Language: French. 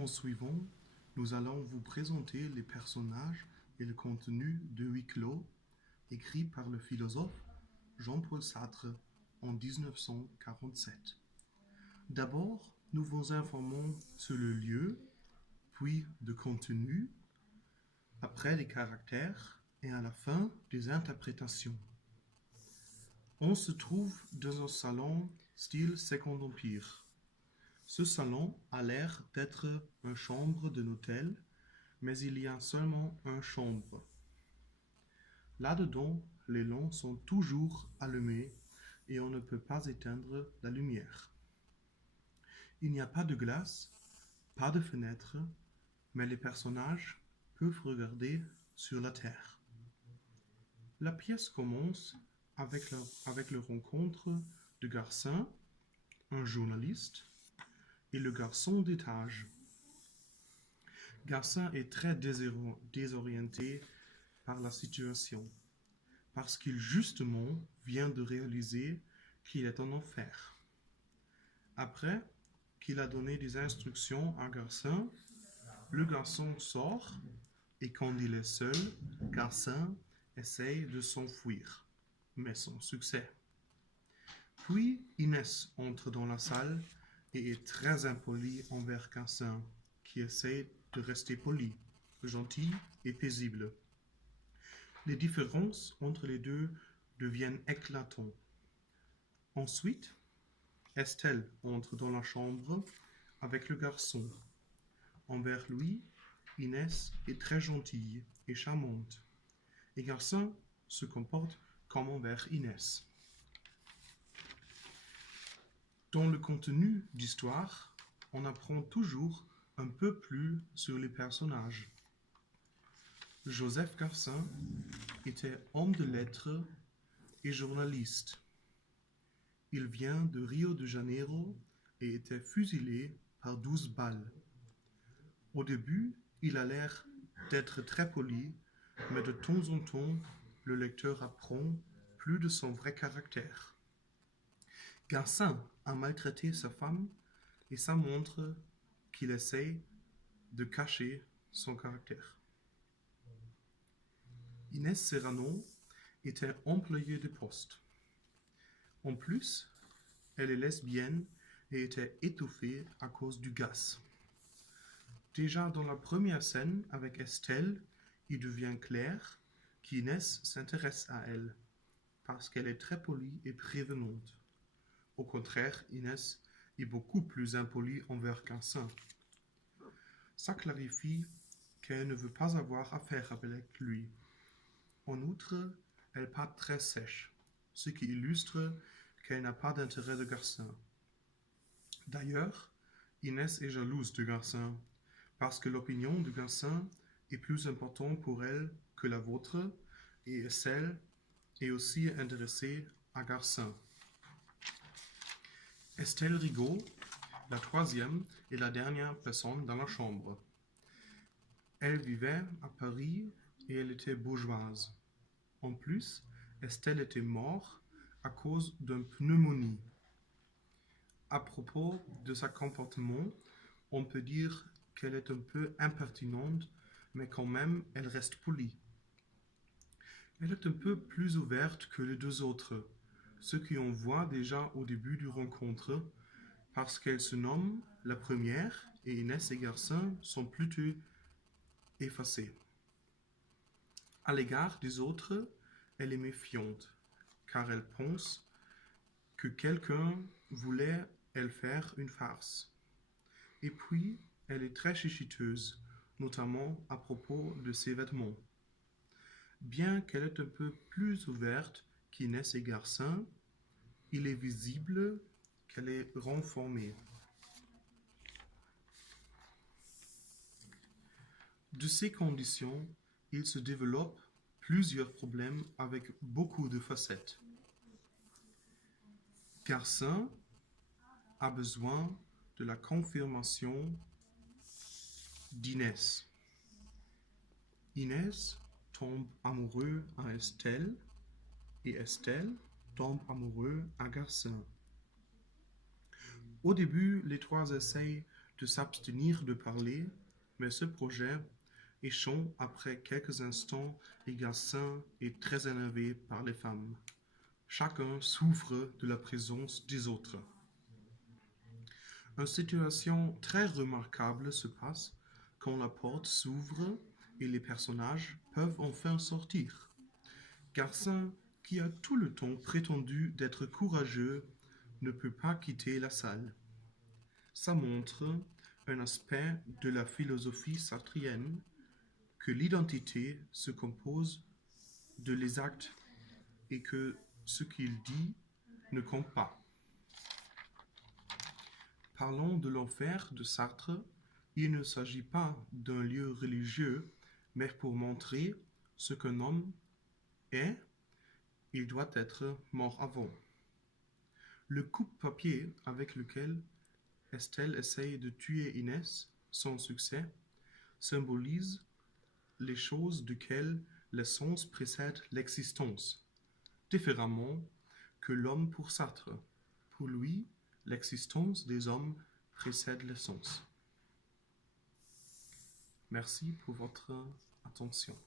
En suivant, nous allons vous présenter les personnages et le contenu de Huis clos, écrit par le philosophe Jean-Paul Sartre en 1947. D'abord, nous vous informons sur le lieu, puis le contenu, après les caractères et à la fin des interprétations. On se trouve dans un salon style Second Empire. Ce salon a l'air d'être une chambre d'un hôtel, mais il y a seulement une chambre. Là-dedans, les lampes sont toujours allumées et on ne peut pas éteindre la lumière. Il n'y a pas de glace, pas de fenêtre, mais les personnages peuvent regarder sur la terre. La pièce commence avec la rencontre de Garcin, un journaliste, et le garçon d'étage. Garcin est très désorienté par la situation, parce qu'il justement vient de réaliser qu'il est en enfer. Après qu'il a donné des instructions à Garcin, le garçon sort et quand il est seul, Garcin essaye de s'enfuir, mais sans succès. Puis Inès entre dans la salle et est très impolie envers Garcin, qui essaie de rester poli, gentil et paisible. Les différences entre les deux deviennent éclatantes. Ensuite, Estelle entre dans la chambre avec le garçon. Envers lui, Inès est très gentille et charmante, et Garcin se comporte comme envers Inès. Dans le contenu d'histoire, on apprend toujours un peu plus sur les personnages. Joseph Garcin était homme de lettres et journaliste. Il vient de Rio de Janeiro et était fusillé par 12 balles. Au début, il a l'air d'être très poli, mais de temps en temps, le lecteur apprend plus de son vrai caractère. Garcin a maltraité sa femme et ça montre qu'il essaie de cacher son caractère. Inès Serrano était employée de poste. En plus, elle est lesbienne et était étouffée à cause du gaz. Déjà dans la première scène avec Estelle, il devient clair qu'Inès s'intéresse à elle, parce qu'elle est très polie et prévenante. Au contraire, Inès est beaucoup plus impolie envers Garcin. Ça clarifie qu'elle ne veut pas avoir affaire avec lui. En outre, elle part très sèche, ce qui illustre qu'elle n'a pas d'intérêt de Garcin. D'ailleurs, Inès est jalouse de Garcin, parce que l'opinion de Garcin est plus importante pour elle que la vôtre, et Estelle est aussi intéressée à Garcin. Estelle Rigaud, la troisième et la dernière personne dans la chambre. Elle vivait à Paris et elle était bourgeoise. En plus, Estelle était morte à cause d'une pneumonie. À propos de son comportement, on peut dire qu'elle est un peu impertinente, mais quand même, elle reste polie. Elle est un peu plus ouverte que les deux autres, ce qu'on voit déjà au début du rencontre, parce qu'elle se nomme la première et Inès et Garcin sont plutôt effacés. À l'égard des autres, elle est méfiante, car elle pense que quelqu'un voulait elle faire une farce. Et puis, elle est très chuchoteuse, notamment à propos de ses vêtements. Bien qu'elle est un peu plus ouverte qu'Inès et Garcin, il est visible qu'elle est renfermée. De ces conditions, il se développe plusieurs problèmes avec beaucoup de facettes. Garcin a besoin de la confirmation d'Inès. Inès tombe amoureux à Estelle et Estelle tombe amoureux à Garcin. Au début, les trois essayent de s'abstenir de parler, mais ce projet échoue après quelques instants Égarcin est très énervé par les femmes. Chacun souffre de la présence des autres. Une situation très remarquable se passe quand la porte s'ouvre et les personnages peuvent enfin sortir. Garcin, qui a tout le temps prétendu d'être courageux, ne peut pas quitter la salle. Ça montre un aspect de la philosophie sartrienne que l'identité se compose de les actes et que ce qu'il dit ne compte pas. Parlons de l'enfer de Sartre, il ne s'agit pas d'un lieu religieux, mais pour montrer ce qu'un homme est, il doit être mort avant. Le coupe-papier avec lequel Estelle essaye de tuer Inès sans succès symbolise les choses duquel l'essence précède l'existence, différemment que l'homme pour Sartre. Pour lui, l'existence des hommes précède l'essence. Merci pour votre attention.